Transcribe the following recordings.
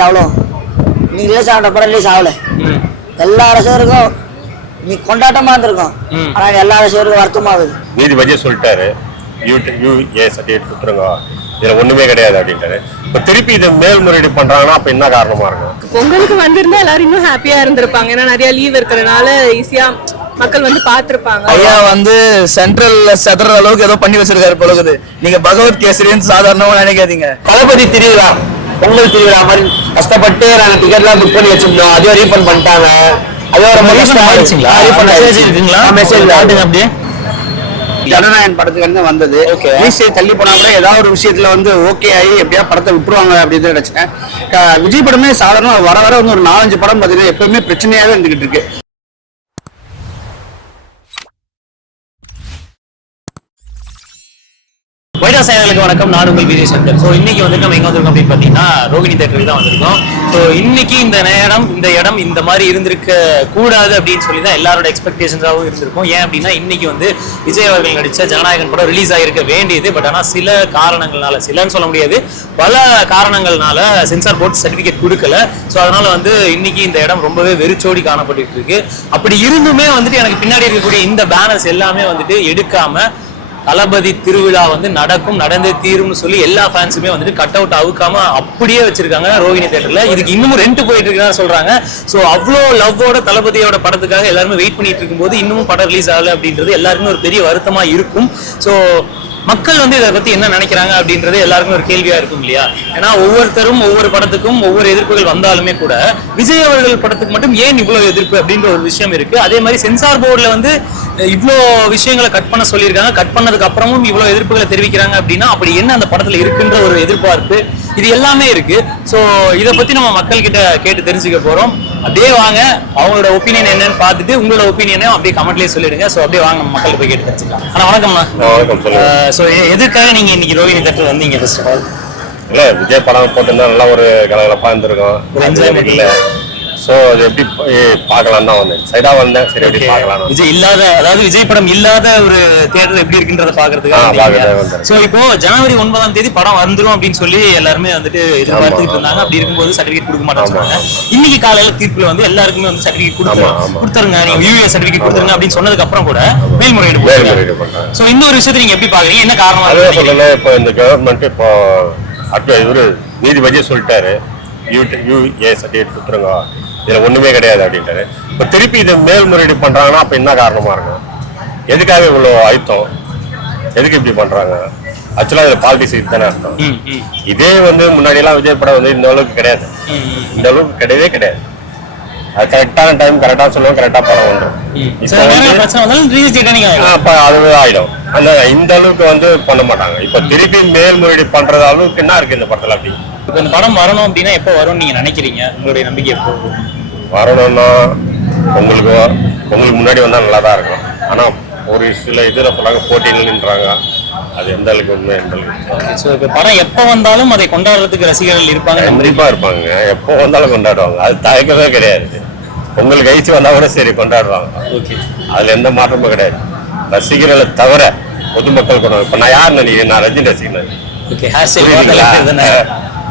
இது அவ்வளோ நீ ரிலீஸ் ஆகிற படம் ரிலீஸ் ஆகலை. எல்லா ரசிகருக்கும் நீ கொண்டாட்டமா இருந்திருக்கும். ஆனா எல்லா ரசிகருக்கும் வருத்தமாகுது. நீதிபதியே சொல்லிட்டாரு யூஏ சர்டிஃபிகேட் கொடுத்துருங்க, இதுல ஒண்ணுமே கிடையாது அப்படின்ட்டாரு. இப்ப திருப்பி இதை மேல்முறையீடு பண்றாங்கன்னா அப்ப என்ன காரணமா இருக்கும்? பொங்கலுக்கு வந்திருந்தா எல்லாரும் இன்னும் ஹாப்பியா இருந்திருப்பாங்க. ஏன்னா நிறைய லீவ் இருக்கிறதுனால ஈஸியா மக்கள் வந்து பாத்துருப்பாங்க. ஐயா வந்து சென்ட்ரல்ல செதற அளவுக்கு ஏதோ பண்ணி வச்சிருக்காரு பொழுது. நீங்க பகவத் கேசரின்னு சாதாரணமா நினைக்காதீங்க. தளபதி திருவிழா பொங்கல் திருவிழா மாதிரி கஷ்டப்பட்டு நாங்க டிக்கெட்லாம் புக் பண்ணி வச்சிருந்தோம். அதுவும் ரீஃபண்ட் பண்ணிட்டாங்க. அது ஒரு அப்படியே ஜனநாயகன் படத்துக்கு வந்து வந்தது. தள்ளி போனா கூட ஏதாவது ஒரு விஷயத்துல வந்து ஓகே ஆகி எப்படியா படத்தை விட்டுருவாங்க அப்படின்னு நினைச்சேன். விஜய் படமே சாதாரண வர வர வந்து ஒரு 4-5 படம் பாத்தீங்கன்னா எப்பவுமே பிரச்சனையாவே இருந்துகிட்டு இருக்கு. வைராசாயர்களுக்கு வணக்கம். நான் உங்கள் விஜய் சங்கர். ஸோ இன்னைக்கு வந்து நம்ம எங்க வந்திருக்கோம் அப்படின்னு பார்த்தீங்கன்னா ரோகிணி தேட்டருக்கு தான் வந்திருக்கோம். ஸோ இன்னைக்கு இந்த இடம் இந்த மாதிரி இருந்திருக்க கூடாது அப்படின்னு சொல்லி தான் எல்லாரோட எக்ஸ்பெக்டேஷன்ஸாகவும் இருந்திருக்கும். ஏன் அப்படின்னா இன்னைக்கு வந்து விஜய் அவர்கள் நடித்த ஜனநாயகன் படம் ரிலீஸ் ஆகிருக்க வேண்டியது. பட் ஆனால் சில காரணங்கள்னால, சிலன்னு சொல்ல முடியாது, பல காரணங்கள்னால சென்சார் போர்ட் சர்டிஃபிகேட் கொடுக்கல. ஸோ அதனால வந்து இன்னைக்கு இந்த இடம் ரொம்பவே வெறிச்சோடி காணப்பட்டு இருக்கு. அப்படி இருந்துமே வந்துட்டு எனக்கு பின்னாடி இருக்கக்கூடிய இந்த பேனர்ஸ் எல்லாமே வந்துட்டு எடுக்காம தளபதி திருவிழா வந்து நடந்தே தீரும்னு சொல்லி எல்லா ஃபேன்ஸுமே வந்துட்டு கட் அவுட் அவுக்காம அப்படியே வச்சிருக்காங்க ரோகிணி தியேட்டர்ல. இதுக்கு இன்னமும் ரெண்ட் போயிட்டு இருக்குன்னு சொல்றாங்க. ஸோ அவ்வளோ லவ்வோட தளபதியோட படத்துக்காக எல்லாருமே வெயிட் பண்ணிட்டு இருக்கும்போது இன்னமும் படம் ரிலீஸ் ஆகல அப்படின்றது எல்லாருக்குமே ஒரு பெரிய வருத்தமா இருக்கும். ஸோ மக்கள் வந்து இதை பத்தி என்ன நினைக்கிறாங்க அப்படின்றது எல்லாருக்கும் ஒரு கேள்வியா இருக்கும் இல்லையா? ஏன்னா ஒவ்வொருத்தரும் ஒவ்வொரு படத்துக்கும் ஒவ்வொரு எதிர்ப்புகள் வந்தாலுமே கூட விஜய் அவர்கள் படத்துக்கு மட்டும் ஏன் இவ்வளவு எதிர்ப்பு அப்படின்ற ஒரு விஷயம் இருக்கு. அதே மாதிரி சென்சார் போர்டுல வந்து இவ்வளோ விஷயங்களை கட் பண்ண சொல்லியிருக்காங்க. கட் பண்ணதுக்கு அப்புறமும் இவ்வளவு எதிர்ப்புகளை தெரிவிக்கிறாங்க அப்படின்னா அப்படி என்ன அந்த படத்துல இருக்குன்ற ஒரு எதிர்பார்ப்பு இது எல்லாமே இருக்கு. ஸோ இதை பத்தி நம்ம மக்கள் கிட்ட கேட்டு தெரிஞ்சுக்க போறோம். அப்படியே வாங்க, அவங்களோட ஒப்பீனியன் என்னன்னு பார்த்துட்டு உங்களோட ஒப்பீனியனையும் அப்படியே கமெண்ட்லேயே சொல்லிடுங்க. ஸோ அப்படியே வாங்க நம்ம மக்கள் போய் கேட்டு தெரிஞ்சுக்கலாம். ஆனா வணக்கம்ண்ணா. ஸோ எதுக்காக நீங்க இன்னைக்கு ரோகிணி தேட்டர் வந்தீங்க? ஃபர்ஸ்ட் ஆஃப் ஆல் இல்ல விஜய் படம் போட்டிருந்தா நல்லா ஒரு கலகலப்பா இருந்திருக்கும். ஸோ அது எப்படி பார்க்கலாம் தான் வந்தேன். சைடா வந்தேன், சரி எப்படி பார்க்கலாம். விஜய் இல்லாத, அதாவது விஜய் படம் இல்லாத ஒரு தியேட்டர் எப்படி இருக்குன்றத பாக்குறதுக்கு. ஸோ இப்போ ஜனவரி 9ஆம் தேதி படம் வந்துடும் அப்படின்னு சொல்லி எல்லாருமே வந்துட்டு எதிர்பார்த்துட்டு இருந்தாங்க. அப்படி இருக்கும்போது சர்டிஃபிகேட் கொடுக்க மாட்டாங்க. இன்னைக்கு காலையில தீர்ப்புல வந்து எல்லாருக்குமே வந்து சர்டிஃபிகேட் கொடுத்துருங்க, நீங்க யூஏ சர்டிஃபிகேட் கொடுத்துருங்க அப்படின்னு சொன்னதுக்கு அப்புறம் கூட மேல்முறையீடு போடுறாங்க. ஸோ இந்த ஒரு விஷயத்தை நீங்க எப்படி பாக்குறீங்க? என்ன காரணம் சொல்லல? இப்போ இந்த கவர்மெண்ட் இப்போ இவரு நீதிபதியே சொல்லிட்டாரு யூஏ சர்டிஃபிகேட் கொடுத்துருங்க, இதுல ஒண்ணுமே கிடையாது அப்படின்ட்டாரு. இப்ப திருப்பி இதை மேல்முறையீடு பண்றாங்கன்னா அப்ப என்ன காரணமா இருக்கும்? எதுக்காக இவ்வளவு அழுத்தம்? எதுக்கு இப்படி பண்றாங்க? ஆக்சுவலா இதுல பாலிடிக்ஸ் தானே அர்த்தம். இதே வந்து முன்னாடி எல்லாம் விஜய் படம் வந்து இந்த அளவுக்கு கிடையாது, இந்த அளவுக்கு கிடையவே கிடையாது. அது கரெக்டான டைம் கரெக்டா சொல்லுவோம், கரெக்டா படம் வந்துடும். அது ஆயிடும். அந்த இந்த அளவுக்கு வந்து பண்ண மாட்டாங்க. இப்ப திருப்பி மேல்முறையீடு பண்றது அளவுக்கு என்ன இருக்கு இந்த படத்துல? அப்படி இந்த படம் வரணும் அப்படின்னா எப்போ வரும்னு நீங்க நினைக்கிறீங்க? உங்களுடைய நம்பிக்கை எப்போ வரணும்னா உங்களுக்கு முன்னாடி வந்தா நல்லா தான் இருக்கும். ஆனா ஒரு சில இதுல சொல்லாங்க போட்டின்றாங்க. அது எந்த அளவுக்கு உண்மை, எந்த அளவுக்கு படம் எப்போ வந்தாலும் அதை கொண்டாடுறதுக்கு ரசிகர்கள் இருப்பாங்க. கண்டிப்பா இருப்பாங்க, எப்போ வந்தாலும் கொண்டாடுவாங்க. அது தயக்கமே கிடையாது. உங்களுக்கு கழிச்சு வந்தா கூட சரி கொண்டாடுவாங்க. அதுல எந்த மாற்றமும் கிடையாது. ரசிகர்களை தவிர பொதுமக்கள் கொண்டாடு. இப்ப நான் யார் நினைக்கிறேன்? நான் ரஜினி ரசிகன்.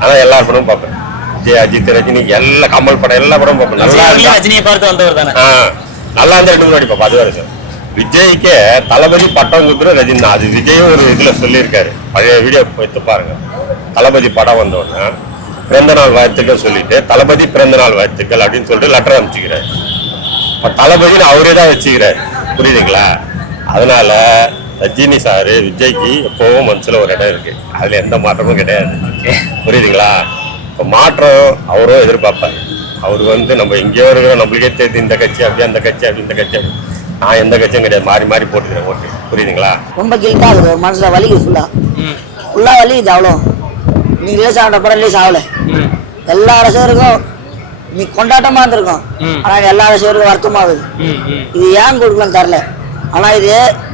ஆனா எல்லா படமும் பார்ப்பேன். விஜய், அஜித், ரஜினி, எல்லா கமல் படம் எல்லா படமும் பார்ப்பேன். நல்லா ரஜினியை பார்த்து வந்தவர் தானே. நல்லா இருந்தா 2 முன்னாடி பார்ப்பேன். அது வரைக்கும் விஜய்க்கே தளபதி பட்டம் கொடுத்துரும் ரஜினி தான். அது விஜயும் ஒரு இதுல சொல்லியிருக்காரு. பழைய வீடியோ எடுத்து பாருங்க. தளபதி படம் வந்தோடனே பிறந்த நாள் வாழ்த்துக்கள் சொல்லிட்டு தளபதி பிறந்த நாள் வாழ்த்துக்கள் அப்படின்னு சொல்லிட்டு லெட்டர் அனுப்பிச்சுக்கிறாரு. இப்ப தளபதினு அவரே தான் வச்சுக்கிறாரு. புரியுதுங்களா? அதனால ரஜினி சாரு விஜய்க்கு எப்பவும் மனசுல ஒரு இடம் இருக்கு. அதுல எந்த மாற்றமும் கிடையாது. புரியுதுங்களா? இப்ப மாற்றம் அவரும் எதிர்பார்ப்பாரு. அவரு வந்து நம்ம எங்கேயோ இருக்கிறோம், நம்மளுக்கே தெரியுது இந்த கட்சி அப்படி, அந்த கட்சி அப்படி, இந்த கட்சி அப்படி. நான் எந்த கட்சியும் கிடையாது, மாறி மாறி போட்டுக்கிறேன் ஓட்டு. புரியுதுங்களா? ரொம்ப கில்ட்டா இருக்குது, மனசுல வலிக்குது. ஃபுல்லா வலிக்குது. அவ்வளோ நீ ரிலீஸ் ஆகிற படம் ரிலீஸ் ஆகல. எல்லா ரசிகருக்கும் நீ கொண்டாட்டமா இருந்திருக்கும். ஆனா எல்லா ரசிகருக்கும் வருத்தமாகுது. இது ஏன் கொடுக்கலன்னு தெரியல. ஆனா இது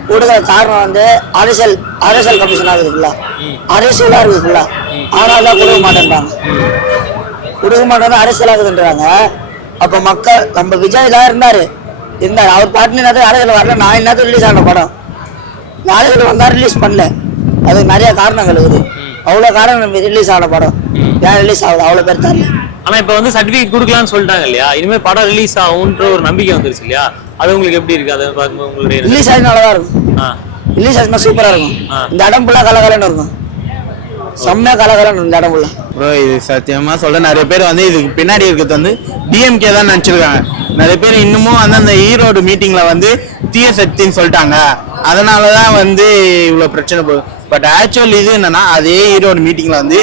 கொடுக்குற காரணம் வந்து அரசியல் கமிஷன் ஆகுது. ஃபுல்லா அரசியலா இருக்குது. ஃபுல்லா ஆனால் கொடுக்க மாட்டேன்றாங்க. அரசியல் ஆகுதுன்றாங்க. அப்ப மக்கள் நம்ம விஜய் தான் இருந்தாரு. அவர் பாட்டு அரசியல் வரல. நான் என்னது ரிலீஸ் ஆன படம் அரசியல் வந்தா ரிலீஸ் பண்ணல. அதுக்கு நிறைய காரணங்கள் இருக்குது. அவ்வளோ காரணம் ரிலீஸ் ஆன படம் ஏன் ரிலீஸ் ஆகுது? அவ்வளோ பேர் தரல. ஆனா இப்ப வந்து சர்டிபிகேட் கொடுக்கலாம்னு சொல்லிட்டாங்க இல்லையா, இனிமே படம் ரிலீஸ் ஆகும்ன்ற ஒரு நம்பிக்கை வந்துருச்சு இல்லையா, அது உங்களுக்கு எப்படி இருக்கு? அதை பார்க்கும்போது உங்களுடைய ரிலீஸ் ஆகி நல்லா தான் இருக்கும். ரிலீஸ் ஆச்சுன்னா சூப்பரா இருக்கும். இந்த இடம் ஃபுல்லா கலகலன்னு இருக்கும், செம்மையா கலகலன்னு இந்த இடம் ஃபுல்லா. ப்ரோ இது சத்தியமா சொல்ல நிறைய பேர் வந்து இதுக்கு பின்னாடி இருக்கிறது வந்து டிஎம்கே தான் நினைச்சிருக்காங்க. நிறைய பேர் இன்னமும் வந்து அந்த ஈரோடு மீட்டிங்ல வந்து தீய சக்தின்னு சொல்லிட்டாங்க, அதனாலதான் வந்து இவ்வளவு பிரச்சனை போகுது. பட் ஆக்சுவல் இது என்னன்னா அதே ஈரோடு மீட்டிங்ல வந்து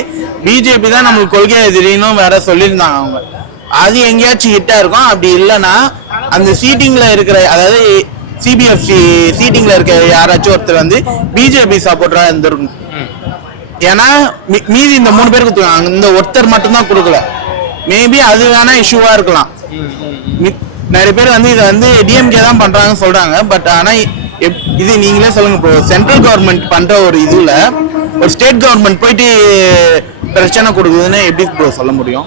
பிஜேபி தான் நம்மளுக்கு கொள்கை எதிரின்னு வேற சொல்லியிருந்தாங்க அவங்க. அது எங்கேயாச்சும் ஹிட்டா இருக்கும். அப்படி இல்லைன்னா அந்த சீட்டிங்ல இருக்கிற அதாவது சிபிஎஃப்சி சீட்டிங்ல இருக்க யாராச்சும் ஒருத்தர் வந்து பிஜேபி சப்போர்ட்டரா இருந்திருக்கும். ஏன்னா மீதி இந்த 3 பேர் கொடுத்துருக்காங்க, இந்த ஒருத்தர் மட்டும்தான் கொடுக்கல. மேபி அது வேணா இஷ்யூவா இருக்கலாம். நிறைய பேர் வந்து இதை வந்து டிஎம்கே தான் பண்றாங்கன்னு சொல்றாங்க. பட் ஆனா இது நீங்களே சொல்லுங்க ப்ரோ, சென்ட்ரல் கவர்மெண்ட் பண்ற ஒரு இதுல ஒரு ஸ்டேட் கவர்மெண்ட் போயிட்டு பிரச்சனை கொடுக்குதுன்னு எப்படி ப்ரோ சொல்ல முடியும்?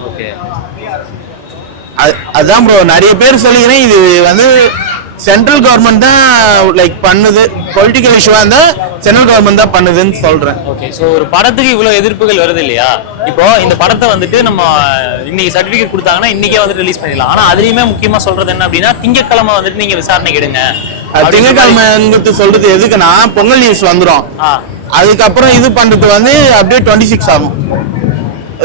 அதுதான் ப்ரோ நிறைய பேர் சொல்லிக்கிறேன். இது வந்து சென்ட்ரல் கவர்மெண்ட் தான் லைக் பண்ணுது, பொலிட்டிக்கல் இஷ்யூவா இருந்தா சென்ட்ரல் கவர்மெண்ட் தான் பண்ணுதுன்னு சொல்றேன். ஓகே, சோ ஒரு படத்துக்கு இவ்வளவு எதிர்ப்புகள் வருது இல்லையா, இப்போ இந்த படத்தை வந்துட்டு நம்ம இன்னைக்கு சர்டிபிகேட் கொடுத்தாங்கன்னா இன்னைக்கே வந்து ரிலீஸ் பண்ணிடலாம். ஆனா அதுலயுமே முக்கியமா சொல்றது என்ன அப்படின்னா திங்கட்கிழமை வந்துட்டு நீங்க விசாரணைக்கு எடுங்க. திங்கட்கிழமை சொல்றது எதுக்குன்னா பொங்கல் நியூஸ் வந்துடும், அதுக்கப்புறம் இது பண்றது வந்து அப்படியே 26 ஆகும்,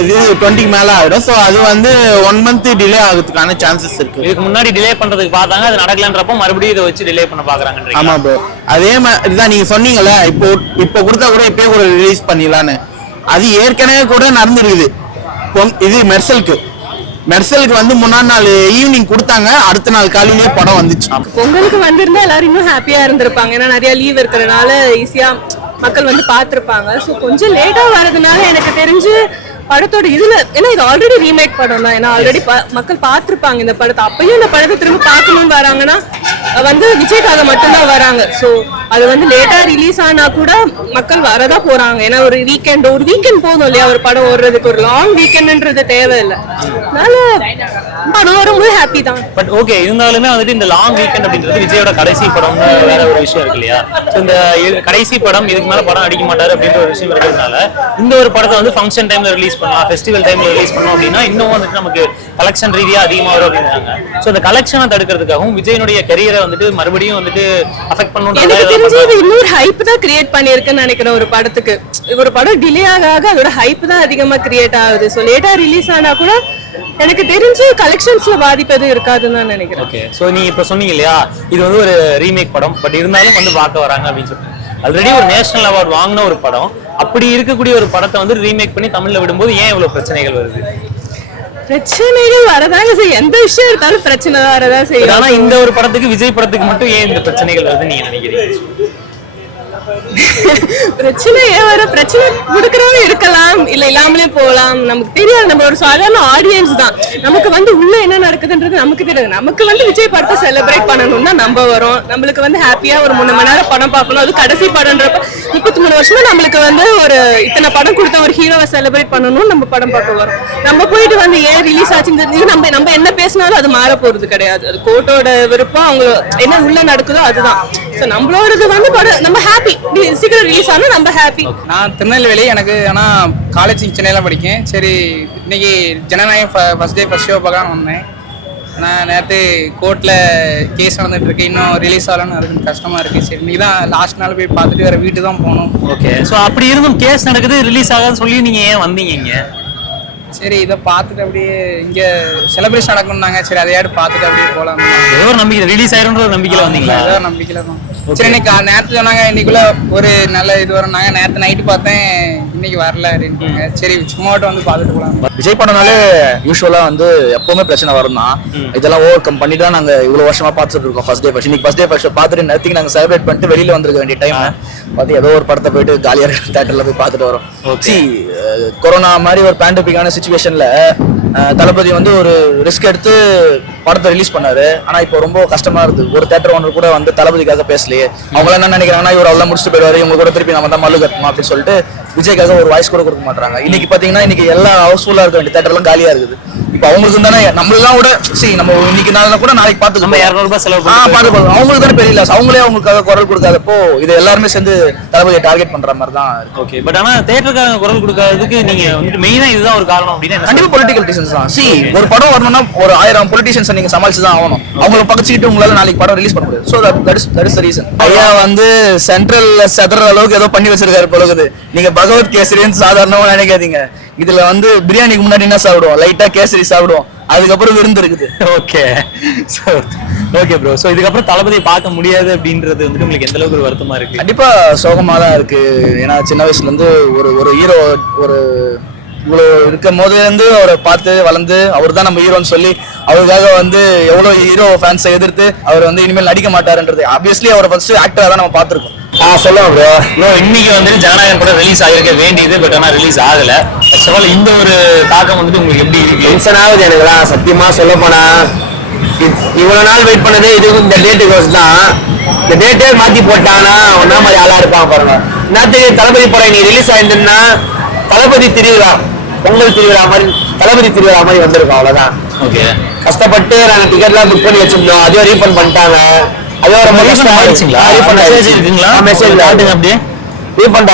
இது 20க்கு மேல ஆயிடும். ஸோ அது வந்து 1 month டிலே ஆகிறதுக்கான சான்சஸ் இருக்கு. இதுக்கு முன்னாடி டிலே பண்றதுக்கு பார்த்தாங்க, அது நடக்கலன்றப்போ மறுபடியும் இதை வச்சு டிலே பண்ண பாக்குறாங்க. ஆமா ப்ரோ, அதே மாதிரி தான் நீங்க சொன்னீங்கல்ல, இப்போ கொடுத்தா கூட இப்பயே கூட ரிலீஸ் பண்ணிடலான்னு. அது ஏற்கனவே கூட நடந்துருக்குது. இது மெர்சலுக்கு வந்து முன்னாடி நாள் ஈவினிங் கொடுத்தாங்க, அடுத்த நாள் காலையிலேயே படம் வந்துச்சு. பொங்கலுக்கு வந்திருந்தா எல்லாரும் இன்னும் ஹாப்பியா இருந்திருப்பாங்க. ஏன்னா நிறைய லீவ் இருக்கிறதுனால ஈஸியா மக்கள் வந்து பாத்திருப்பாங்க. ஸோ கொஞ்சம் லேட்டா வர்றதுனால எனக்கு தெரிஞ்சு படத்தோட இதுல, ஏன்னா இது ஆல்ரெடி ரீமேக் படம் தான், ஏன்னா ஆல்ரெடி மக்கள் பார்த்திருப்பாங்க இந்த படத்தை. அப்பயும் இந்த படத்தை திரும்ப பார்க்கணும்னு வராங்கன்னா வந்து விஜய்க்காக மட்டும்தான் வராங்க. ஸோ அது வந்து லேட்டா ரிலீஸ் ஆனா கூட மக்கள் வரதான் போறாங்க. ஏன்னா ஒரு வீக்கெண்ட் போதும் இல்லையா ஒரு படம் ஓடுறதுக்கு, ஒரு லாங் வீக்கெண்ட்ன்றது தேவையில்லை. அதனால படம் வரும்போது ஹாப்பி தான். பட் ஓகே, இருந்தாலுமே வந்துட்டு இந்த லாங் வீக்கெண்ட் அப்படின்றது விஜயோட கடைசி படம்னு வேற ஒரு விஷயம் இருக்கு இல்லையா. ஸோ இந்த கடைசி படம், இதுக்கு மேல படம் அடிக்க மாட்டாரு அப்படின்ற ஒரு விஷயம் இருக்கிறதுனால இந்த ஒரு படத்தை வந்து ஃபங்க்ஷன் டைம்ல ரிலீஸ் பண்ணலாம், ஃபெஸ்டிவல் டைம்ல ரிலீஸ் பண்ணோம் அப்படின்னா இன்னும் வந்துட்டு நமக்கு கலெக்ஷன் ரீதியா அதிகமா வரும் அப்படின்னாங்க. ஸோ இந்த கலெக்ஷனை தடுக்கிறதுக்காகவும் விஜயனுடைய கரியரை வந்துட்டு மறுபடியும் வந்துட்டு அஃபெக்ட் பண்ணணும். எனக்கு தெரிஞ்சு இது இன்னொரு ஹைப் தான் கிரியேட் பண்ணிருக்குன்னு நினைக்கிறேன். ஒரு படத்துக்கு ஒரு படம் டிலே ஆக அதோட ஹைப் தான் அதிகமா கிரியேட் ஆகுது. ஸோ லேட்டா ரிலீஸ் ஆனா கூட எனக்கு தெரிஞ்சு கலெக்ஷன்ஸ்ல பாதிப்பது இருக்காதுன்னு நான் நினைக்கிறேன். ஓகே, ஸோ நீங்க இப்ப சொன்னீங்க இல்லையா இது வந்து ஒரு ரீமேக் படம், பட் இருந்தாலும் வந்து பார்க்க வராங்க அப்படின்னு சொல்லிட்டு ஆல்ரெடி ஒரு நேஷனல் அவார்டு வாங்கின ஒரு படம், அப்படி இருக்கக்கூடிய ஒரு படத்தை வந்து ரீமேக் பண்ணி தமிழ்ல விடும்போது ஏன் இவ்வளவு பிரச்சனைகள் வருது? பிரச்சனைகள் வரதாங்க செய்யும், எந்த விஷயம் இருந்தாலும் பிரச்சனை வரதான் செய்யும். ஆனா இந்த ஒரு படத்துக்கு, விஜய் படத்துக்கு மட்டும் ஏன் இந்த பிரச்சனைகள் வருதுன்னு நீங்க நினைக்கிறீங்க? பிரச்சனை ஏன் வர, பிரச்சனை கொடுக்கறவங்க இருக்கலாம், இல்ல இல்லாமலே போகலாம், நமக்கு தெரியாது. நம்ம ஒரு சாதாரண ஆடியன்ஸ் தான், நமக்கு வந்து உள்ள என்ன நடக்குதுன்றது நமக்கு தெரியாது. நமக்கு வந்து விஜய் படத்தை செலிப்ரேட் பண்ணணும்னா நம்ம வரோம், நம்மளுக்கு வந்து ஹாப்பியா ஒரு 3 மணி நேரம் படம் பார்க்கணும். அது கடைசி படம்ன்றப்ப 33 வருஷமா நம்மளுக்கு வந்து ஒரு இத்தனை படம் கொடுத்த ஒரு ஹீரோவை செலிப்ரேட் பண்ணணும், நம்ம படம் பார்க்க வரோம். நம்ம போயிட்டு வந்து ஏன் ரிலீஸ் ஆச்சுங்கிறது நம்ம என்ன பேசினாலும் அது மாற போறது கிடையாது. அது கோர்ட்டோட விருப்பம், அவங்க என்ன உள்ள நடக்குதோ அதுதான். ஸோ நம்மளோடது வந்து படம் நம்ம ஹாப்பி, சீக்கிரம் ரிலீஸ் ஆனா நம்ம ஹாப்பி. நான் திருநெல்வேலி, எனக்கு ஆனால் காலேஜ் சென்னையில் படிக்கேன். சரி இன்னைக்கு ஜனநாயகம் ஃபர்ஸ்ட் டே ஃபர்ஸ்ட் ஷோ பார்க்க வந்தேன். ஆனால் நேற்று கோர்ட்டில் கேஸ் நடந்துட்டு இருக்கு, இன்னும் ரிலீஸ் ஆகலன்னு அதுக்கு கஷ்டமாக இருக்குது. சரி இன்னைக்கு தான் லாஸ்ட் நாள் போய் பார்த்துட்டு வேறு வீட்டு தான் போகணும். ஓகே, ஸோ அப்படி இருந்தும் கேஸ் நடக்குது, ரிலீஸ் ஆகாதுன்னு சொல்லி நீங்கள் ஏன் வந்தீங்க இங்கே? சரி இதை பார்த்துட்டு அப்படியே இங்கே செலிப்ரேஷன் நடக்கணும்னாங்க, சரி அதையாவது பார்த்துட்டு அப்படியே போகலாம். ஏதோ ஒரு நம்பிக்கை, ரிலீஸ் ஆயிருன்ற ஒரு நம்பிக்கையில் வந்தீங்களா? ஏதோ நம்பிக்கையில் தான். சரி இன்னைக்கு நேற்று சொன்னாங்க இன்னைக்குள்ள ஒரு நல்ல இது வரும்னாங்க, நேற்று நைட்டு பார்த்தேன், இன்னைக்கு வரல அப்படின்ட்டாங்க. சரி சும்மாட்டும் வந்து பார்த்துட்டு போகலாம். விஜய் படம்னாலே யூஸ்வலா வந்து எப்பவுமே பிரச்சனை வரும் தான். இதெல்லாம் ஓவர் கம் பண்ணி தான் நாங்க இவ்வளவு வருஷமா பார்த்துட்டு இருக்கோம். ஃபர்ஸ்ட் டே ஃபர்ஸ்ட் பார்த்துட்டு நேரத்துக்கு நாங்க செலிப்ரேட் பண்ணிட்டு வெளியில வந்திருக்க வேண்டிய டைம் பார்த்து ஏதோ ஒரு படத்தை போயிட்டு ஜாலியா தியேட்டர்ல போய் பார்த்துட்டு வரோம். கொரோனா மாதிரி ஒரு பேண்டமிக்கான சுச்சுவேஷன்ல தளபதி வந்து ஒரு ரிஸ்க் எடுத்து படத்தை ரிலீஸ் பண்ணாரு. ஆனா இப்போ ரொம்ப கஷ்டமா இருக்கு. ஒரு தியேட்டர் ஓனர் கூட வந்து தளபதிக்காக பேசலையே. அவங்க என்ன நினைக்கிறாங்கன்னா இவர் எல்லாம் முடிச்சுட்டு போயிடுவாரு, இவங்க கூட திருப்பி நம்ம தான் மல்லு கட்டணும் அப்படின்னு சொல்லிட்டு விஜய்க்காக ஒரு வாய்ஸ் கூட கொடுக்க மாட்டாங்க. இன்னைக்கு பாத்தீங்கன்னா இன்னைக்கு எல்லாம் ஹவுஸ்ஃபுல்லா இருக்க வேண்டிய தேட்டர்லாம் காலியா இருக்குது. இப்போ அவங்களுக்கு தானே நம்மளாம் கூட நம்ம இன்னைக்கு நாள்னா கூட நாளைக்கு பார்த்து நம்ம 200 ரூபாய் செலவு பார்த்து அவங்களுக்கு தானே பெரிய லாஸ். அவங்களே அவங்களுக்காக குரல் கொடுக்காதப்போ இது எல்லாருமே சேர்ந்து தளபதியை டார்கெட் பண்ற மாதிரி தான் இருக்கு. ஓகே, பட் ஆனா தியேட்டருக்காக குரல் கொடுக்காததுக்கு நீங்க வந்துட்டு மெயினா இதுதான் ஒரு காரணம் அப்படின்னா கண்டிப்பா பொலிட்டிக்கல் ரீசன்ஸ் தான். ஒரு படம் வரணும்னா ஒரு 1000 பொலிட்டிஷியன்ஸ் நீங்க சமாளிச்சு தான் ஆகணும். அவங்களை பக்கச்சிட்டு உங்களால நாளைக்கு படம் ரிலீஸ் பண்ண முடியாது. So that is the reason. ஐயா வந்து சென்ட்ரல்ல செதற அளவுக்கு ஏதோ பண்ணி வச்சிருக்காரு பொழுது. நீங்க பகவத் கேசரின்னு சாதாரணமா நினைக்காதீங்க. இதுல வந்து பிரியாணிக்கு முன்னாடி என்ன சாப்பிடுவோம், லைட்டா கேசரி சாப்பிடுவோம், அதுக்கப்புறம் விருந்து இருக்குது. Okay okay bro. ஸோ இதுக்கப்புறம் தளபதியை பார்க்க முடியாது அப்படின்றது வந்துட்டு உங்களுக்கு எந்த அளவுக்கு ஒரு வருத்தமா இருக்கு? கண்டிப்பா சோகமா தான் இருக்கு. ஏன்னா சின்ன வயசுல இருந்து ஒரு ஹீரோ ஒரு இவ்வளோ இருக்கும் போது இருந்து அவரை பார்த்து வளர்ந்து அவர் தான் நம்ம ஹீரோன்னு சொல்லி அவருக்காக வந்து எவ்வளோ ஹீரோ ஃபேன்ஸை எதிர்த்து அவர் வந்து இனிமேல் நடிக்க மாட்டாருன்றது ஆப்வியஸ்லி அவரை ஃபர்ஸ்ட் ஆக்டரா தான் நம்ம பார்த்துருக்கோம். சொல்லுங்க ப்ரோ. இன்னைக்கு வந்துட்டு ஜனநாயகம் கூட ரிலீஸ் ஆகிருக்க வேண்டியது, பட் ஆனால் ரிலீஸ் ஆகல. ஆக்சுவலா இந்த ஒரு தாக்கம் வந்துட்டு உங்களுக்கு எப்படி இருக்கு? டென்ஷன் ஆகுது எனக்குலாம் சத்தியமா சொல்ல போனா. இவ்வளவு நாள் வெயிட் பண்ணது இதுவும் இந்த டேட்டுக்கு தான். இந்த டேட்டே மாத்தி போட்டாங்கன்னா ஒன்னா மாதிரி ஆளா இருப்பாங்க பாருங்க. நேற்று தளபதி படம் இன்னைக்கு ரிலீஸ் ஆயிருந்ததுன்னா தளபதி திருவிழா, பொங்கல் திருவிழா மாதிரி தளபதி திருவிழா மாதிரி வந்திருக்கோம். அவ்வளவுதான். ஓகே, கஷ்டப்பட்டு நாங்க டிக்கெட்லாம் புக் பண்ணி வச்சிருந்தோம். அதுவும் ரீஃபண்ட் பண்ணிட்டாங்க. அதுவும் ரொம்ப கஷ்டம் ஆயிடுச்சுங்களா? ரீஃபண்ட்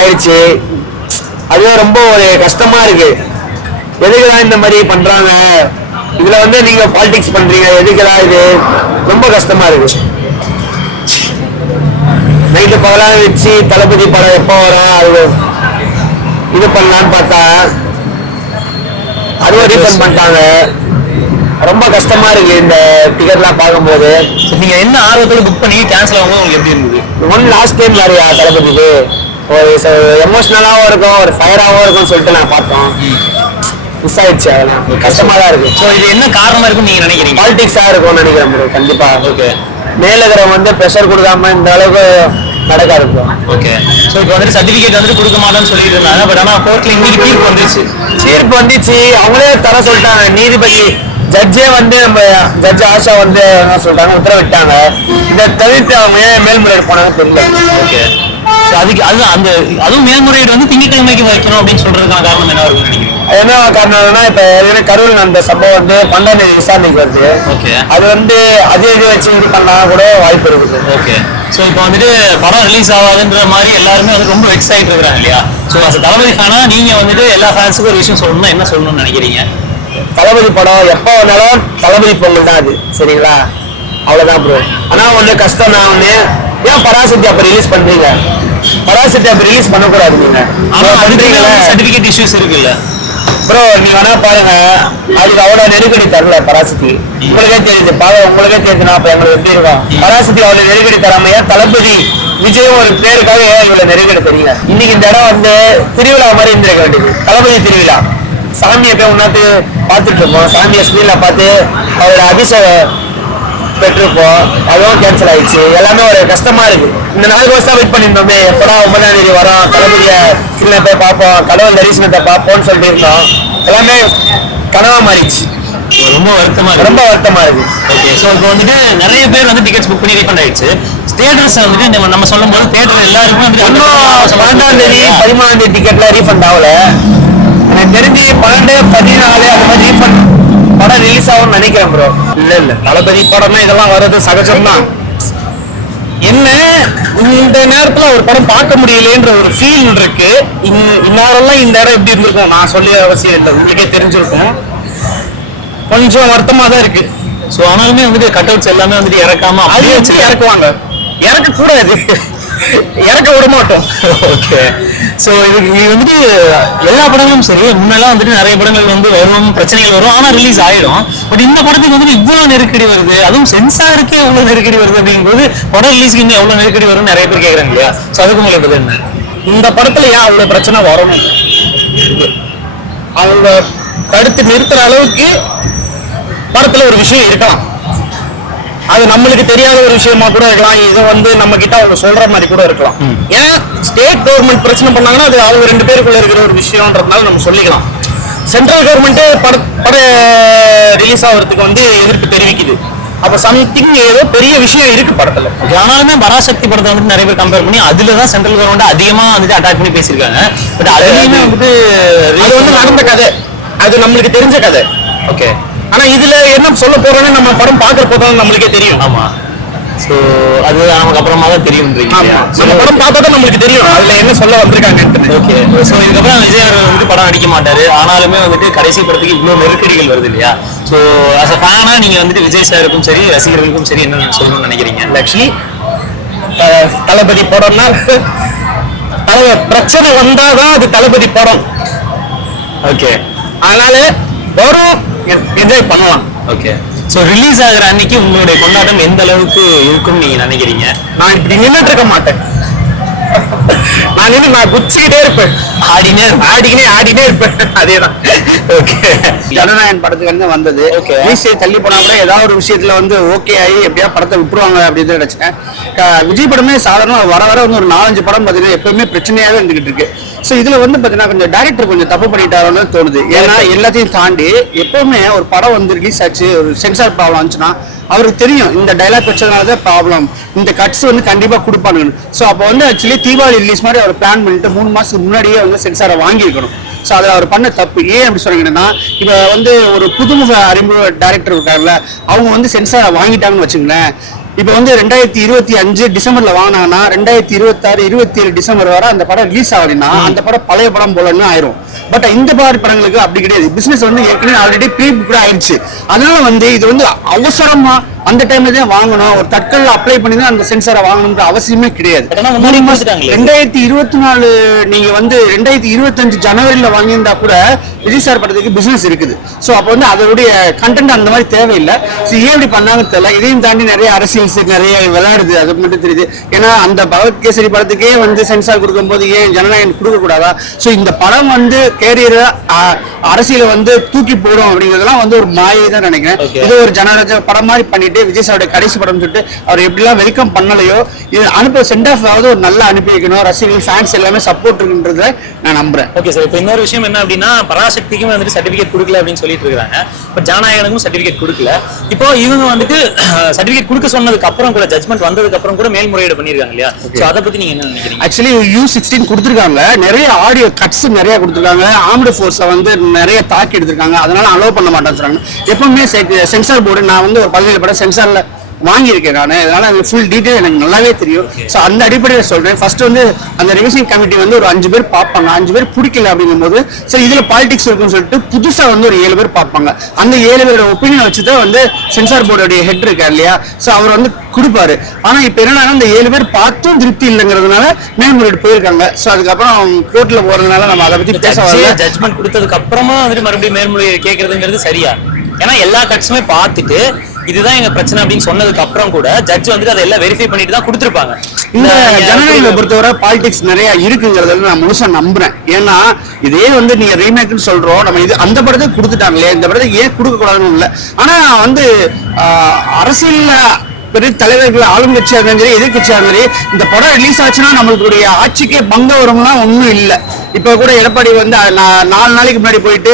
ஆயிடுச்சு. அதுவும் ரொம்ப ஒரு கஷ்டமா இருக்கு. எதுக்குதான் இந்த மாதிரி பண்றாங்க? இதுல வந்து நீங்க பாலிடிக்ஸ் பண்றீங்க, எதுக்குதான் இது? ரொம்ப கஷ்டமா இருக்கு. நைட்டு பகலா வச்சு தளபதி படம் எப்போ வரும் அது இது பண்ணலான்னு பார்த்தா அதுவும் ரீஃபண்ட் பண்ணிட்டாங்க. ரொம்ப கஷ்டமா இருக்கு இந்த டிக்கெட்லாம் பார்க்கும்போது. நீங்க என்ன ஆர்வத்தோட புக் பண்ணி கேன்சல் ஆகும் உங்களுக்கு எப்படி இருந்தது? ஒன் லாஸ்ட் டைம் மாதிரியா தளபதிக்கு ஒரு எமோஷனலாகவும் இருக்கும், ஒரு ஃபயராகவும் இருக்கும்னு சொல்லிட்டு நான் பார்த்தோம். மிஸ் ஆயிடுச்சு. அதெல்லாம் கஷ்டமா தான் இருக்கு. ஸோ இது என்ன காரணமா இருக்குன்னு நீங்க நினைக்கிறீங்க? பாலிடிக்ஸா இருக்கும்னு நினைக்கிறேன் ப்ரோ. கண்டிப்பா. ஓகே, மேலகரம் வந்து ப்ரெஷர் கொடுக்காம இந்த அளவுக்கு நடக்காது ப்ரோ. ஓகே. ஸோ இப்போ வந்துட்டு சர்டிஃபிகேட் வந்துட்டு கொடுக்க மாட்டேன்னு சொல்லிட்டு இருந்தாங்க, பட் ஆனால் கோர்ட்ல இன்னைக்கு தீர்ப்பு வந்துச்சு. அவங்களே தர சொல்லிட்டாங்க. நீதிபதி ஜட்ஜே வந்து நம்ம ஜட்ஜ் ஆஷா வந்து என்ன சொல்றாங்க, உத்தரவிட்டாங்க. இதை தவிர்த்து அவங்க ஏன் மேல்முறையீடு போனாங்க தெரியல. ஓகே, அதுக்கு அதுவும் மேல்முறையீடு வந்து திங்கட்கிழமைக்கு வைக்கணும் அப்படின்னு சொல்றதுக்கான காரணம் என்ன இருக்குன்னு நினைக்கிறீங்க? என்ன காரணம்னா இப்ப கரூர் அந்த சம்பவம் வந்து 12 விசாரணைக்கு வருது. ஓகே, அது வந்து அதே இது வச்சு இது பண்ணா கூட வாய்ப்பு இருக்குது. ஓகே. ஸோ இப்போ வந்துட்டு படம் ரிலீஸ் ஆகாதுன்ற மாதிரி எல்லாருமே வந்து ரொம்ப வெக்ஸ் ஆகிட்டு இருக்கிறாங்க இல்லையா? ஸோ அது தளபதி ஃபேனா நீங்க வந்துட்டு எல்லா ஃபேன்ஸுக்கும் ஒரு விஷயம் சொல்லணும்னா என்ன சொல்லணும்னு நினைக்கிறீங்க? தளபதி படம் எப்போ வந்தாலும் தளபதி பொங்கல் தான் அது. சரிங்களா? அவ்வளவுதான் ப்ரோ. ஆனா ஒண்ணு கஷ்டம் தான். ஒண்ணு ஏன் பராசக்தி அப்ப ரிலீஸ் பண்றீங்க? பராசக்தி அப்ப ரிலீஸ் பண்ணக்கூடாது. நீங்க ஆனா சர்டிஃபிகேட் இஷ்யூஸ் இருக்குல்ல ப்ரோ. நீ வேணா பாருங்க, அதுக்கு அவ்வளவு நெருக்கடி தரல பராசக்தி. உங்களுக்கே தெரியுது, உங்களுக்கே தெரியுதுன்னா அப்ப எங்களுக்கு எப்படி இருக்கும்? பராசக்தி அவ்வளவு நெருக்கடி தராமையா தளபதி விஜய் ஒரு பேருக்காக ஏன் இவ்வளவு நெருக்கடி தெரியுங்க? இன்னைக்கு இந்த இடம் வந்து திருவிழா மாதிரி இருந்திருக்க வேண்டியது. தளபதி திருவிழா. சாமியை போய் உன்னாத்து பார்த்துட்டு இருப்போம். சாமியை ஸ்கிரீன்ல பார்த்து அவரோட அபிஷேகம் பெற்றிருப்போம். அதுவும் கேன்சல் ஆயிடுச்சு. எல்லாமே ஒரு கஷ்டமா இருக்கு. இந்த 4 வருஷம் வெயிட் பண்ணியிருந்தோமே, எப்படா 9ஆம் தேதி வரும், தளபதியை ஸ்கிரீன்ல போய் பார்ப்போம், கடவுள் தரிசனத்தை பார்ப்போம்னு சொல்லிட்டு இருந்தோம். எல்லாமே கனவா மாறிடுச்சு. ரொம்ப வருத்தமா இருக்கு. ஓகே, ஸோ இப்போ வந்துட்டு நிறைய பேர் வந்து டிக்கெட்ஸ் புக் பண்ணி ரீஃபண்ட் ஆயிடுச்சு. தியேட்டர்ஸ் வந்துட்டு நம்ம சொல்லும் போது தியேட்டர் எல்லாருக்குமே வந்து 12ஆம் தேதி 13ஆம் தேதி டிக்கெட்லாம் ரீஃபண்ட் ஆகல. எனக்கு தெரிஞ்சு 12, 14 அந்த மாதிரி ரீஃபண்ட் படம் ரிலீஸ் ஆகும்னு நினைக்கிறேன் ப்ரோ. இல்ல தளபதி படம்னா இதெல்லாம் வர்றது சகஜம்தான். என்ன இந்த நேரத்துல ஒரு படம் பார்க்க முடியலன்ற ஒரு ஃபீல் இருக்கு. இந்நேரம்லாம் இந்த இடம் எப்படி இருந்திருக்கும் நான் சொல்லி அவசியம் இல்லை, உங்களுக்கே தெரிஞ்சிருக்கும். கொஞ்சம் வருத்தமா தான் இருக்கு. ஸோ ஆனாலுமே வந்துட்டு கட் அவுட்ஸ் எல்லாமே வந்துட்டு இறக்காம அப்படியே வச்சு இறக்குவாங்க. இறக்க கூடாது, இறக்க விட மாட்டோம். ஓகே, ஸோ இது வந்துட்டு எல்லா படங்களும் சரி, முன்னெல்லாம் வந்துட்டு நிறைய படங்கள் வந்து வரும், பிரச்சனைகள் வரும், ஆனால் ரிலீஸ் ஆயிடும். பட் இந்த படத்துக்கு வந்துட்டு இவ்வளவு நெருக்கடி வருது, அதுவும் சென்சாருக்கே எவ்வளவு நெருக்கடி வருது அப்படிங்கும்போது படம் ரிலீஸ்க்கு இன்னும் எவ்வளவு நெருக்கடி வரும்னு நிறைய பேர் கேட்கறாங்க இல்லையா? ஸோ அதுக்கு உங்களுக்கு என்ன இந்த படத்துல ஏன் அவ்வளவு பிரச்சனை வரணும்? அவங்க தடுத்து நிறுத்துற அளவுக்கு படத்துல ஒரு விஷயம் இருக்கலாம். அது நம்மளுக்கு தெரியாத ஒரு விஷயமா கூட இருக்கலாம். இது வந்து நம்ம கிட்ட அவங்க சொல்ற மாதிரி கூட இருக்கலாம். ஏன்னா ஸ்டேட் கவர்மெண்ட் பிரச்சனை பண்ணாங்கன்னா அது அவங்க 2 பேருக்குள்ள இருக்கிற ஒரு விஷயம்ன்றதுனால நம்ம சொல்லிக்கலாம். சென்ட்ரல் கவர்மெண்ட்டே படம் ரிலீஸ் ஆகிறதுக்கு வந்து எதிர்ப்பு தெரிவிக்குது. அப்ப சம்திங் ஏதோ பெரிய விஷயம் இருக்கு படத்துல. ஆனாலுமே பராசக்தி படத்தை வந்துட்டு நிறைய பேர் கம்பேர் பண்ணி அதுலதான் சென்ட்ரல் கவர்மெண்ட் அதிகமா வந்துட்டு அட்டாக் பண்ணி பேசியிருக்காங்க. பட் அதுலயுமே வந்துட்டு அது வந்து நடந்த கதை, அது நம்மளுக்கு தெரிஞ்ச கதை. ஓகே. ஆனா இதுல என்ன சொல்ல போறோம்னு நம்ம படம் பாக்குற போதும் நம்மளுக்கே தெரியும். ஆமா. சோ அது நமக்கு அப்புறமா தான் தெரியும்ன்றீங்க. நம்ம படம் பார்த்தா தான் நம்மளுக்கு தெரியும் அதுல என்ன சொல்ல வந்திருக்காங்க. ஓகே. சோ இதுக்கப்புறம் விஜய் அவர்கள் வந்துட்டு படம் நடிக்க மாட்டாரு. ஆனாலுமே வந்துட்டு கடைசி படத்துக்கு இவ்வளவு நெருக்கடிகள் வருது இல்லையா? சோ as a fan-ஆ நீங்க வந்துட்டு விஜய் சாருக்கும் சரி ரசிகர்களுக்கும் சரி என்ன சொல்லணும்னு நினைக்கிறீங்க? ஆக்சுவலி தளபதி படம்னா பிரச்சனை வந்தாதான் அது தளபதி படம். ஓகே. அதனால வரும் என்ஜாய் பண்ணலாம். ஓகே. சோ ரிலீஸ் ஆகுற அன்னைக்கு உங்களுடைய கொண்டாட்டம் எந்த அளவுக்கு இருக்கும்னு நீங்க நினைக்கிறீங்க? நான் இப்படி நின்றுட்டு இருக்க மாட்டேன். நான் குச்சிக்கிட்டே இருப்பேன், ஆடிக்கினே இருப்பேன். அதேதான். ஓகே. ஜனநாயகன் படத்துக்கு வந்து வந்தது. ரிலீஸ் தள்ளி போனா கூட ஏதாவது ஒரு விஷயத்துல வந்து ஓகே ஆகி எப்படியா படத்தை விட்டுருவாங்க அப்படின்னு நினைச்சேன். விஜய் படமே சாதாரண வர வந்து ஒரு 4-5 படம் பார்த்தீங்கன்னா எப்பவுமே பிரச்சனையாவே இருந்துகிட்டு இருக்கு. ஸோ இதுல வந்து பாத்தீங்கன்னா கொஞ்சம் டைரக்டர் கொஞ்சம் தப்பு பண்ணிட்டாரோன்னு தோணுது. ஏன்னா எல்லாத்தையும் தாண்டி எப்பவுமே ஒரு படம் வந்து ரிலீஸ் ஆச்சு, ஒரு சென்சார் ப்ராப்ளம் வந்துச்சுன்னா அவருக்கு தெரியும் இந்த டைலாக் வச்சதுனாலதான் ப்ராப்ளம், இந்த கட்ஸ் வந்து கண்டிப்பா கொடுப்பாங்க. ஸோ அப்போ வந்து ஆக்சுவலி தீபாவளி ரிலீஸ் மாதிரி அவர் பிளான் பண்ணிட்டு 3 மாசத்துக்கு முன்னாடியே வந்து சென்சாரை வாங்கியிருக்கணும். ஸோ அதில் அவர் பண்ண தப்பு. ஏன் அப்படி சொல்றீங்கன்னா இப்போ வந்து ஒரு புதுமுக அறிமுக டைரக்டர் இருக்காருல்ல, அவங்க வந்து சென்சாரை வாங்கிட்டாங்கன்னு வச்சுங்களேன். இப்போ வந்து 2025 டிசம்பர்ல வாங்கினாங்கன்னா 2026, 27 டிசம்பர் வரை அந்த படம் ரிலீஸ் ஆகலைன்னா அந்த படம் பழைய படம் போலன்னு ஆயிரும். பட் இந்த மாதிரி படங்களுக்கு அப்படி கிடையாது. பிசினஸ் வந்து ஏற்கனவே ஆல்ரெடி ப்ரீ புக் ஆயிடுச்சு. அதனால வந்து இது வந்து அவசரமா அந்த டைம்ல தான் வாங்கணும், ஒரு தட்கல்ல அப்ளை பண்ணி தான் அந்த சென்சாரை வாங்கணும்ன்ற அவசியமே கிடையாது. 2024 நீங்க வந்து 2025 ஜனவரியில வாங்கியிருந்தா கூட விஜய் சார் படத்துக்கு பிசினஸ் இருக்குது. ஸோ அப்போ வந்து அதோடைய கண்டென்ட் அந்த மாதிரி தேவையில்லை. ஸோ ஏன் இப்படி பண்ணாங்கன்னு தெரியல. இதையும் தாண்டி நிறைய அரசியல் நிறைய விளையாடுது, அது மட்டும் தெரியுது. ஏன்னா அந்த பகவத் கேசரி படத்துக்கே வந்து சென்சார் கொடுக்கும் போது ஏன் ஜனநாயகம் கொடுக்க கூடாதா? ஸோ இந்த படம் வந்து கேரியர் அரசியல வந்து தூக்கி போடும் அப்படிங்கிறதுலாம் வந்து ஒரு மாயை தான் நினைக்கிறேன். இது ஒரு ஜனநாயக படம் மாதிரி பண்ணிட்டு விஜய் சாருடைய கடைசி படம் சொல்லிட்டு அவர் எப்படிலாம் வெல்கம் பண்ணலையோ இது அனுப்ப சென்ட் ஆஃப் ஆகுது ஒரு நல்லா அனுப்பி வைக்கணும். ரசிகர்கள் ஃபேன்ஸ் எல்லாமே சப்போர்ட் இருக்குன்றத நான் நம்புறேன். Okay sir. இப்போ இன்னொரு விஷயம் என்ன அப்படின்னா பராசக்திக்கும் வந்துட்டு சர்டிபிகேட் கொடுக்கல அப்படின்னு சொல்லிட்டு இருக்காங்க. இப்போ ஜனநாயகனுக்கும் சர்டிபிகேட் கொடுக்கல. இப்போ இவங்க வந்துட்டு சர்டிபிகேட் கொடுக்க சொன்னதுக்கு அப்புறம் கூட ஜட்மெண்ட் வந்ததுக்கு அப்புறம் கூட மேல்முறையீடு பண்ணிருக்காங்க இல்லையா? சோ அத பத்தி நீங்க என்ன நினைக்கிறீங்க? ஆக்சுவலி U16 கொடுத்திருக்காங்க, நிறைய ஆடியோ கட்ஸ் நிறைய கொடுத்திருக்காங்க, ஆர்ம்டு ஃபோர்ஸை வந்து நிறைய தாக்கி எடுத்திருக்காங்க. அதனால அலோவ் பண்ண மாட்டேன்னு சொல்றாங்க. எப்பவுமே சென்சார் போர்டு நான் வந்து ஒரு 17 படம் சென்சார்ல வாங்கியிருக்கேன் நான். அதனால அது ஃபுல் டீடைல் எனக்கு நல்லாவே தெரியும். ஸோ அந்த அடிப்படையில் சொல்றேன். ஃபர்ஸ்ட் வந்து அந்த ரிவிஷன் கமிட்டி வந்து ஒரு 5 பேர் பார்ப்பாங்க. 5 பேர் பிடிக்கல அப்படிங்கும் போது சரி இதுல பாலிடிக்ஸ் இருக்குன்னு சொல்லிட்டு புதுசா வந்து ஒரு 7 பேர் பார்ப்பாங்க. அந்த 7 பேரோட ஒப்பீனியன் வச்சுதான் வந்து சென்சார் போர்டுடைய ஹெட் இருக்கார் இல்லையா, ஸோ அவர் வந்து கொடுப்பாரு. ஆனா இப்ப என்னன்னா அந்த 7 பேர் பார்த்தும் திருப்தி இல்லைங்கிறதுனால மேல்முறையீடு போயிருக்காங்க. ஸோ அதுக்கப்புறம் கோர்ட்ல போறதுனால நம்ம அதை பத்தி பேச வரல. ஜட்மெண்ட் கொடுத்ததுக்கு அப்புறமா வந்துட்டு மறுபடியும் மேல்முறையீடு கேட்கறதுங்கிறது சரியா? ஏன்னா எல்லா கட்ஸுமே பார்த்துட்டு இதுதான் எங்க பிரச்சனை அப்படின்னு சொன்னதுக்கு அப்புறம் கூட ஜட்ஜ் வந்துட்டு அதை எல்லாம் வெரிஃபை பண்ணிட்டு தான் கொடுத்துருப்பாங்க. இந்த ஜனநாயகத்தை பொறுத்தவரை பாலிடிக்ஸ் நிறைய இருக்குங்கிறத நான் முழுசா நம்புறேன். ஏன்னா இதே வந்து நீங்க ரீமேக்னு சொல்றோம், நம்ம இது அந்த படத்துக்கு கொடுத்துட்டாங்களே, இந்த படத்துக்கு ஏன் கொடுக்க கூடாதுன்னு இல்லை. ஆனா வந்து அரசியல்ல பெரிய தலைவர்கள் ஆளும் கட்சியா இருந்தாலும் சரி எதிர்கட்சியா இருந்தாலும் சரி இந்த படம் ரிலீஸ் ஆச்சுன்னா நம்மளுடைய ஆட்சிக்கே பங்க வரும்னா ஒன்றும் இல்லை. இப்ப கூட எடப்பாடி வந்து 4 நாளைக்கு முன்னாடி போயிட்டு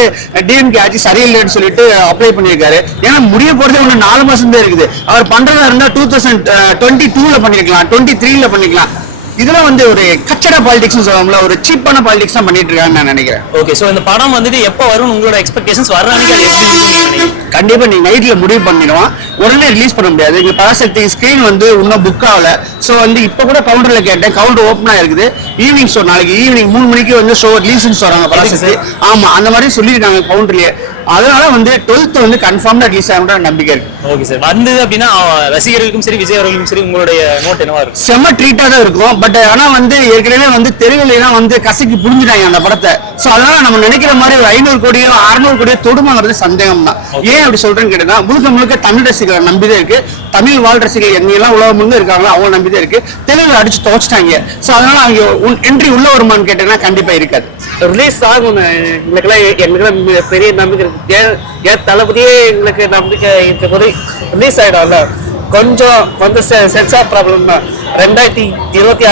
டிஎம்கே ஆட்சி சரியில்லைன்னு சொல்லிட்டு அப்ளை பண்ணியிருக்காரு. ஏன்னா முடிய போறது ஒன்று 4 மாசம் தான் இருக்குது. அவர் பண்றதா இருந்தா 2022ல பண்ணிருக்கலாம், 23ல பண்ணிக்கலாம். இதெல்லாம் வந்து ஒரு கச்சடா பாலிடிக்ஸ் சொல்லுவாங்கல்ல, ஒரு சீப்பான பாலிடிக்ஸ் தான் பண்ணிட்டு இருக்கான்னு நான் நினைக்கிறேன். ஓகே. சோ இந்த படம் வந்துட்டு எப்போ வரும் உங்களோட எக்ஸ்பெக்டேஷன்ஸ் வர அன்னைக்கு அது எப்படி இருக்கும்? கண்டிப்பா நீங்க நைட்ல முடிவு பண்ணிடுவோம், உடனே ரிலீஸ் பண்ண முடியாது. இங்க பராசக்தி ஸ்கிரீன் வந்து இன்னும் புக் ஆகல. ஸோ வந்து இப்போ கூட கவுண்டர்ல கேட்டேன், கவுண்டர் ஓப்பன் ஆயிருக்குது. ஈவினிங் ஷோ நாளைக்கு ஈவினிங் 3 மணிக்கு வந்து ஷோ ரிலீஸ்னு சொல்றாங்க பராசக்தி. ஆமா அந்த மாதிரி சொல்லியிருக்காங்க கவுண்டர்லயே. அதனால வந்து 12th வந்து கன்ஃபார்ம்டா ரிலீஸ் ஆகும் நம்பிக்கை இருக்கு. Okay sir. வந்து அப்படின்னா ரசிகர்களுக்கும் சரி விஜய் அவர்களுக்கும் சரி உங்களுடைய நோட் என்னவா இருக்கும்? செம்ம ட்ரீட்டா தான் இருக்கும். பட் ஆனா வந்து ஏற்கனவே வந்து தெருவிலாம் வந்து கசக்கி புரிஞ்சுட்டாங்க அந்த படத்தை. ஸோ அதனால நம்ம நினைக்கிற மாதிரி ஒரு 500 கோடியோ 600 கோடியோ தொடுமாங்கிறது சந்தேகம் தான். ஏன் அப்படி சொல்றேன்னு கேட்டா முழுக்க தமிழ் ரசிகர்கள் நம்பிதான் இருக்கு. தமிழ் வாழ் ரசிகர்கள் எங்கெல்லாம் உலகம் முழுக்க இருக்காங்களோ அவங்க நம்பிதான் இருக்கு. தெலுங்குல அடிச்சு துவச்சிட்டாங்க. ஸோ அதனால அவங்க என்ட்ரி உள்ள வருமானு கேட்டேன்னா கண்டிப்பா இருக்காது. ரிலீஸ் ஆகும் எங்களுக்கெல்லாம் பெரிய நம்பிக்கை இருக்கு. ஏன் தளபதியே எங்களுக்கு நம்பிக்கை இருக்க போது ரிலீஸ் ஆயிடும்ல. கொஞ்சம் வந்து சென்சார் ப்ராப்ளம் தான். 2026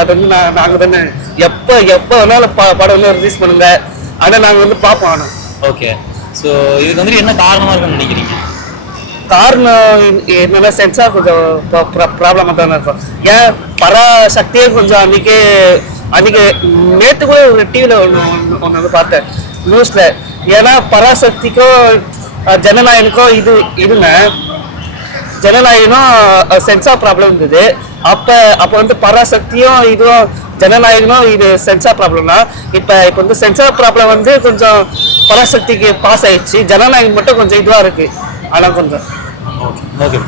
அது வந்து நாங்கள் தானே எப்போ வேணாலும் படம் வந்து ரிலீஸ் பண்ணுங்க. ஆனால் நாங்கள் வந்து பார்ப்போம். ஆனால் ஓகே. ஸோ இதுக்கு வந்துட்டு என்ன காரணமா இருக்குன்னு நினைக்கிறீங்க? காரணம் என்னன்னா சென்சார் கொஞ்சம் ப்ராப்ளமாக தானே இருக்கும். ஏன் பராசக்தியே கொஞ்சம் அன்னைக்கு நேற்று கூட ஒரு டிவியில் ஒன்று வந்து பார்த்தேன் நியூஸில். ஏன்னா பராசக்திக்கும் ஜனநாயகனுக்கும் இதுங்க ஜனநாயகனும் சென்சார் ப்ராப்ளம் இருந்தது. அப்போ வந்து பராசக்தியும் இதுவும் ஜனநாயகனும் இது சென்சார் ப்ராப்ளம்னா இப்போ வந்து சென்சார் ப்ராப்ளம் வந்து கொஞ்சம் பராசக்திக்கு பாஸ் ஆயிடுச்சு, ஜனநாயகம் மட்டும் கொஞ்சம் இதுவாக இருக்கு. ஆனால் கொஞ்சம் ஓகே.